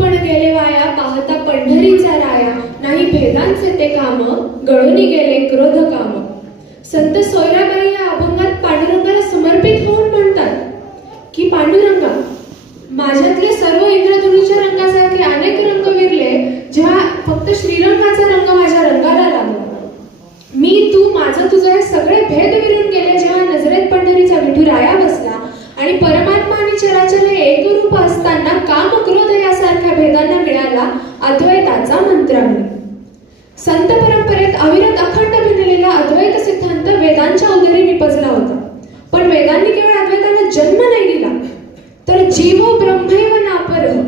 पण गेले वाया, पाहता पंढरीचा राया, नाही भेदांचे ते काम, गळूनी गेले क्रोध काम. संत सोयराबाई या अभंगात पांडुरंगाला समर्पित होऊन म्हणतात की पांडुरंगा, माझ्यातले सर्व इंद्रधनुच्या रंगासारखे अनेक रंग विरले, जेव्हा फक्त श्रीरंगाचा रंग माझ्या रंगाला लागला. मी तू माझं तुझं हे सगळे भेद विरून गेले, जेव्हा नजरेत पंढरीचा विठुराया बसला आणि परमात्मा आणि चराचर हे एकरूप असताना काम क्रोध यासारख्या भेदांना मिळाला अद्वैताचा मंत्राग्नी. संत परंपरेत अविरत अखंड भिनलेला अद्वैत सिद्धांत वेदांच्या उदरी निपजला होता. पण वेदांनी केवळ अद्वैताला जन्म नाही दिला, तर जीव ब्रह्मैव नापरः,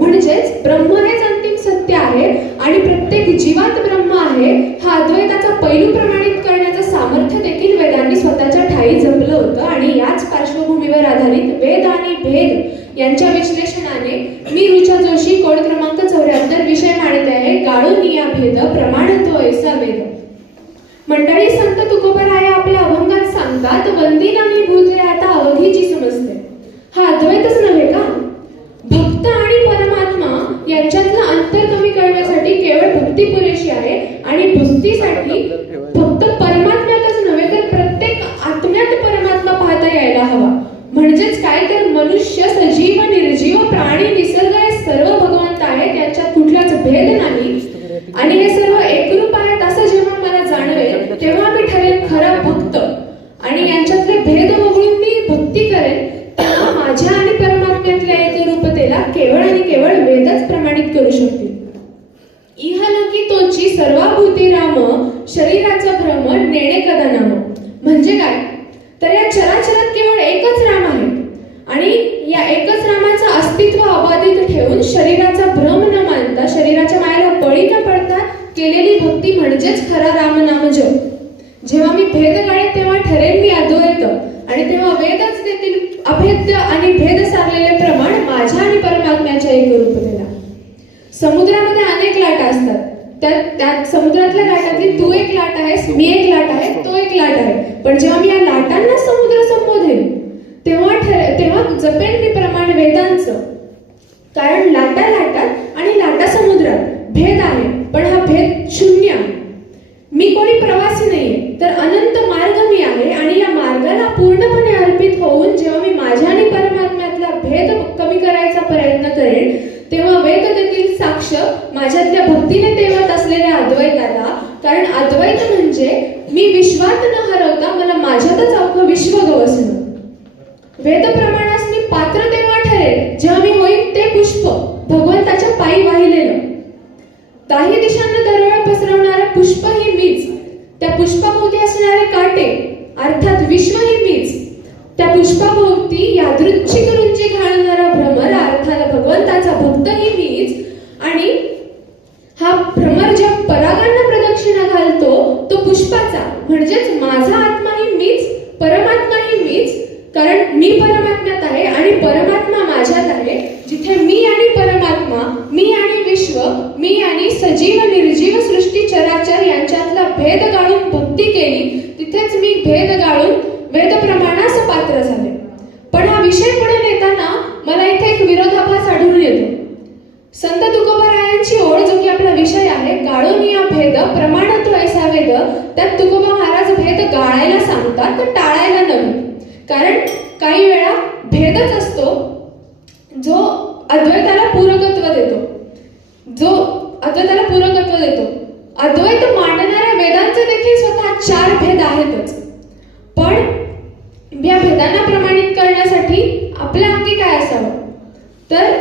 म्हणजेच ब्रह्म हेच अंतिम सत्य आहे आणि प्रत्येक जीवात ब्रह्म आहे हा अद्वैताचा पैलू प्रमाणित करण्याचं सामर्थ्य देखील वेदांनी स्वतःच्या ठायी जपलं होतं. आणि याच पार्श्वभूमीवर आधारित वेद आणि भेद यांच्या विश्लेषणाने मी ऋचा जोशी कोड क्रमांक 74 विषय मांडते आहे, गाळूनिया भेद प्रमाणत्व ऐसा वेद. मंडळी, संत तुकोबाराय आपल्या अभंगात सांगतात, वंदी नाही भूते आता अवधीची समजते. हा अद्वैतच नव्हे का? भक्त आणि परमात्मा यांच्यातलं अंतर कमी करण्यासाठी केवळ भक्ती पुरेशी आहे आणि भक्तीसाठी फक्त परमात्म्यातच नव्हे तर प्रत्येक आत्म्यात परमात्मा पाहता यायला हवा. म्हणजेच काय, तर मनुष्य, सजीव, निर्जीव, प्राणी, निसर्ग हे सर्व भगवंत आहेत, यांच्यात कुठलाच भेद नाही आणि हे सर्व एकरूप आहेत असं जेव्हा मला जाणवेल तेव्हा मी ठरेन खरा भक्त आणि यांच्यातले भेद वगळून मी भक्ती करेन. तेव्हा माझ्या आणि परमात्म्यातल्या एकरूपतेला केवळ आणि केवळ वेदच प्रमाणित करू शकतील. इहलोकी तोची सर्वाभूती राम, शरीराचा भ्रम नेणे कदा नाम. म्हणजे काय, तर या चराचरात केवळ एकच राम आहे आणि या एकच रामाचं अस्तित्व अबाधित ठेवून शरीराचा भ्रम न मानता, शरीराच्या मायेला बळी न पडता केलेली भक्ती म्हणजेच खरा राम नाम जप. जेव्हा मी भेद गाळेन तेव्हा ठरेन मी अद्वैत आणि तेव्हा वेदच देतील अभेद्य आणि भेद सारलेले प्रमाण माझ्या आणि परमात्म्याच्या एकरूपतेला. समुद्रामध्ये अनेक लाटा असतात, त्या समुद्रातल्या लाटातली तू एक लाट आहेस, मी एक लाट आहे, तो एक लाट आहे. पण जेव्हा मी या लाटांना समुद्र संबोधेन तेव्हा जपेन मी प्रमाण वेदांचं. कारण लाटा लाटात आणि लाटा समुद्रात भेद आहे, पण हा भेद शून्य आहे. मी कोणी प्रवासी नाहीये, तर अनंत मार्ग मी आहे आणि या मार्गाला पूर्णपणे अर्पित होऊन जेव्हा मी माझ्या आणि परमात्म्यातला भेद कमी करायचा प्रयत्न करेन तेव्हा वेद देतील साक्ष माझ्यातल्या भक्तीने तेवत असलेल्या अद्वैताला. कारण अद्वैत म्हणजे मी विश्वात न हरवता मला माझ्यातच अवघं विश्व गवसणं. वेद प्रमाणास मी पात्र तेव्हा ठरेल जेव्हा मी होईन ते पुष्प भगवंताच्या पायी वाहिलेलं. दाही दिशांना दरवळ पसरवणारं पुष्प ही मीच, त्या पुष्पाभोवती असणारे काटे अर्थात विश्व ही मीच, त्या पुष्पाभोवती यादृच्छिक रुंची घालणारा भ्रमर अर्थात भगवंताचा भक्त ही मीच. आणि हा भ्रमर ज्या परागांना प्रदक्षिणा घालतो तो पुष्पाचा, म्हणजेच माझा आत्मा ही मीच, परमात्मा ही मीच. कारण मी परमात्म्यात आहे आणि परमात्मा माझ्यात आहे. जिथे मी आणि परमात्मा, मी आणि विश्व, मी आणि सजीव निर्जीव सृष्टी चराचर यांच्यातला भेद गाळून भक्ती केली, तिथेच मी भेद गाळून वेद प्रमाणास पात्र झाले. पण हा विषय पुढे नेताना मला इथे एक विरोधाभास आढळून येतो. संत तुकोबारायांची ओळ, जो की आपला विषय आहे, गाळूनिया भेद प्रमाणत्व ऐसा वेद, त्यात तुकोबा महाराज भेद गाळायला सांगतात, तर टाळायला नव्हे. कारण काही वेळा भेदच असतो जो अद्वैताला पूरकत्व देतो, जो अद्वैताला पूरकत्व देतो. अद्वैत मांडणाऱ्या वेदांचे देखील स्वतः 4 भेद आहेतच. पण या भेदांना प्रमाणित करण्यासाठी आपल्या अंगी काय असावं, तर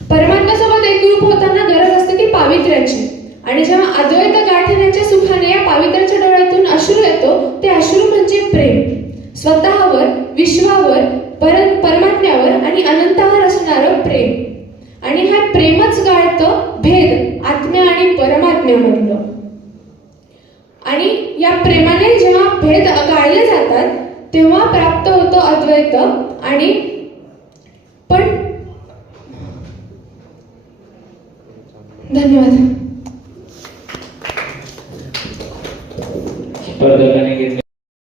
परमात्म्यासोबत एकरूप होताना गरज असते ती पावित्र्याची. आणि जेव्हा अद्वैत गाठण्याच्या सुखाने या पावित्र्याच्या डोळ्यातून अश्रू येतो, ते अश्रू म्हणजे प्रेम. स्वतःवर, विश्वावर, परमात्म्यावर आणि अनंतावर असणारं प्रेम. आणि हा प्रेमच गाळतं भेद आत्म्या आणि परमात्म्यामधलं. आणि या प्रेमाने जेव्हा भेद गाळले जातात तेव्हा प्राप्त होतो अद्वैत. आणि पण धन्यवाद.